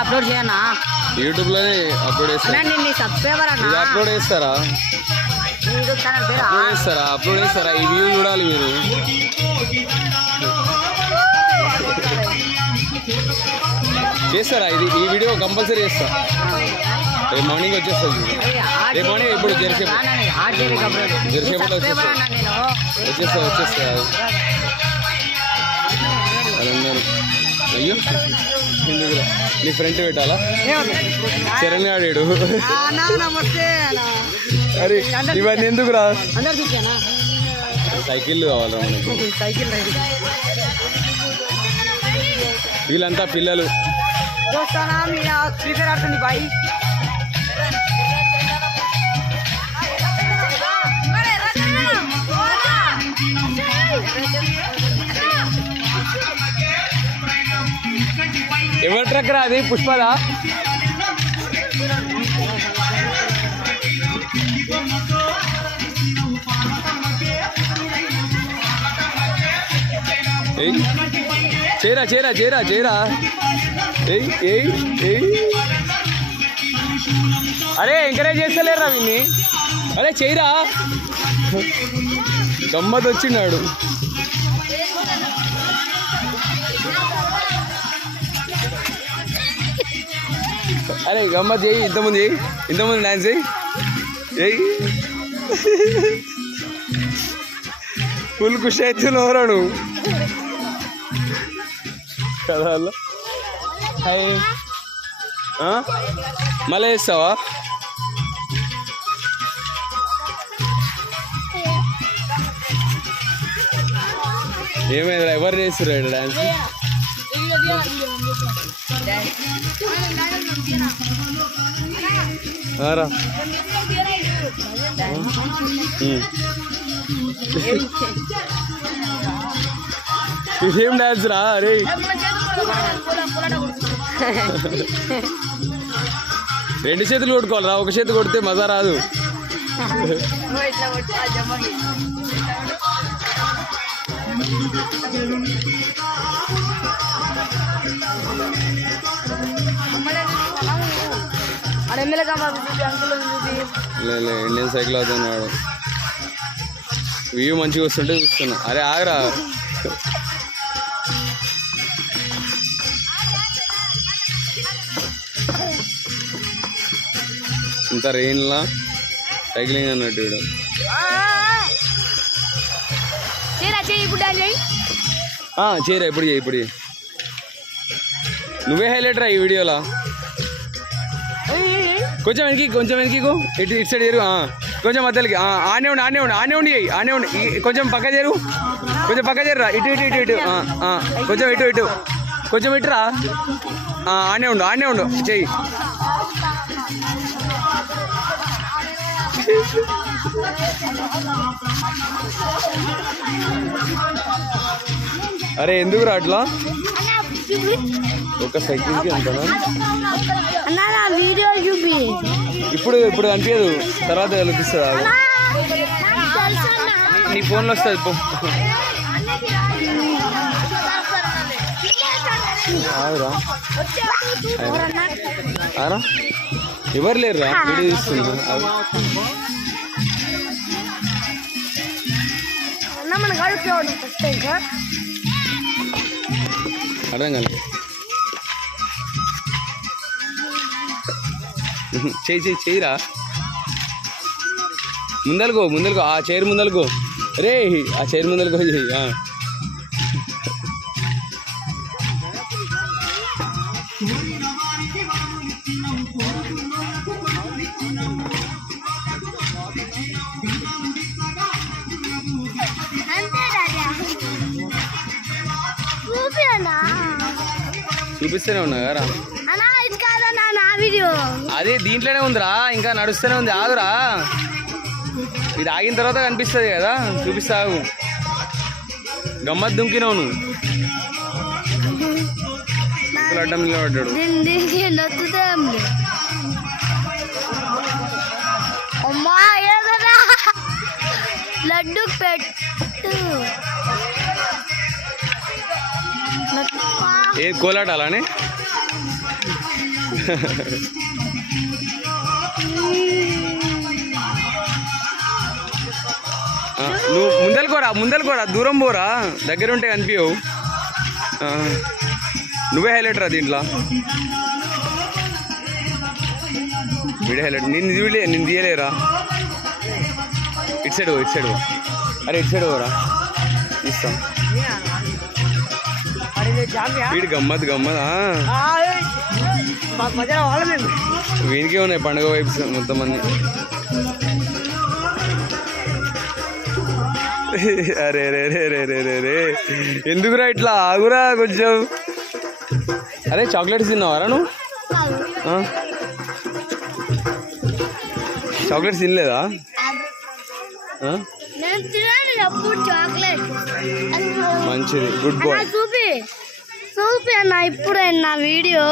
Upload చేయనా? YouTube లోనే upload చేస్తారా? సబ్స్క్రైబర్ అన్న అప్లోడ్ చేస్తారా? యూట్యూబ్ ఛానల్ పేరు అప్లోడ్ చేస్తారా? ఈ వ్యూ చూడాలి మీరు. చేస్తారా? ఈ వీడియో కంపల్సరీ చేస్తా. రేపు మార్నింగ్ వచ్చేస్తుంది. రేపు మార్నింగ్ ఇప్పుడు జెర్సేపట్లో వచ్చేస్తా. అయ్యో నీ ఫ్రెండ్ పెట్టాలా? చరణ్ గాడు. అరే ఇవన్నీ ఎందుకు రా? సైకిల్ కావాలా మనకు? వీళ్ళంతా పిల్లలు. ఎవరి ట్రక్ రా అది? పుష్పదా? చేరా చేరా చేరా చేరా. అరే ఎంకరేజ్ చేస్తలేరా వీన్ని? అరే చేయరా. గమ్మత్ వచ్చినాడు. అరే గమ్మత్ చేయి. ఇంతమంది డాన్స్ చేయి. ఫుల్ ఖుషి అవుతున్నావురా నువ్వు కదా? హాయ్ మళ్ళీ చేస్తావా? ఏమైంది? ఎవరు చేస్తున్నారు డాన్స్? రా ఏం డాన్స్ రా? అరే రెండు చేతులు కొట్టుకోవాలరా. ఒక చేతి కొడితే మజా రాదు. ఇండియన్ సైకిల్ అవుతున్నాడు. వ్యూ మంచిగా వస్తుంటే చూస్తున్నా. అరే ఆగరా. ఇంత రెయిన్లా సైక్లింగ్ అన్నట్టు. చేయరా ఇప్పుడు ఇప్పుడు నువ్వే హైలైట్ రా ఈ వీడియోలో. కొంచెం వెనక్కి ఇటు సైడ్ చేరు. కొంచెం మధ్యలోకి ఆనే ఉండి కొంచెం పక్క చేరు. రా ఇటు కొంచెం ఇటు కొంచెం ఇటురా. ఆనే ఉండు చెయ్యి. అరే ఎందుకు రా అట్లా? ఒక సైకిల్కి అంతనా? ఇప్పుడు అనిపించదు, తర్వాత కనిపిస్తుంది. నీ ఫోన్లో వస్తుంది. ఎవరు లేరురా వీడియో తీస్తున్నా. అర్థం కాలేదు. చెయ్యిరా. ముందలుగో ఆ చైర్ ముందలుగో. రే ఆ చైర్ ముందలుగో చెయ్యి. చూపిస్తూనే ఉన్నా కదా అన్నా ఇది కాదన్నా నా వీడియో. అదే దీంట్లోనే ఉందిరా, ఇంకా నడుస్తూనే ఉంది, ఆగురా. ఇది ఆగిన తర్వాత కనిపిస్తుంది కదా, చూపిస్తావు. గమ్మత్ దుంకినావు నువ్వు. అడ్డం నిలబడ్డాడు. దీనికి నొత్తుతే అమ్మా ఏదన్నా లడ్డు పెట్టు. ఏ కోలాట అలానే నువ్వు ముందలుకోరా దూరం పోరా, దగ్గర ఉంటే కనిపించవు. నువ్వే హైలైట్ రా దీంట్లో, వీడియో హైలైట్. నేను తీయలేరా. ఇటు సైడ్ అరే ఇటు సైడ్ పోరా, ఇస్తాం. వీడి గమ్మత్ వీనికే ఉన్నాయి పండుగ వైబ్స్ మొత్తం మంది. అరే రే రే రే రే రే రే ఎందుకురా ఇట్లా, ఆగురా కొంచెం. అరే చాక్లెట్స్ తిన్నావారా నువ్వు? చాక్లెట్స్ తినలేదా? చాక్లెట్ మంచిది, గుడ్ బాయ్. చూపి అన్న ఇప్పుడు నా వీడియో.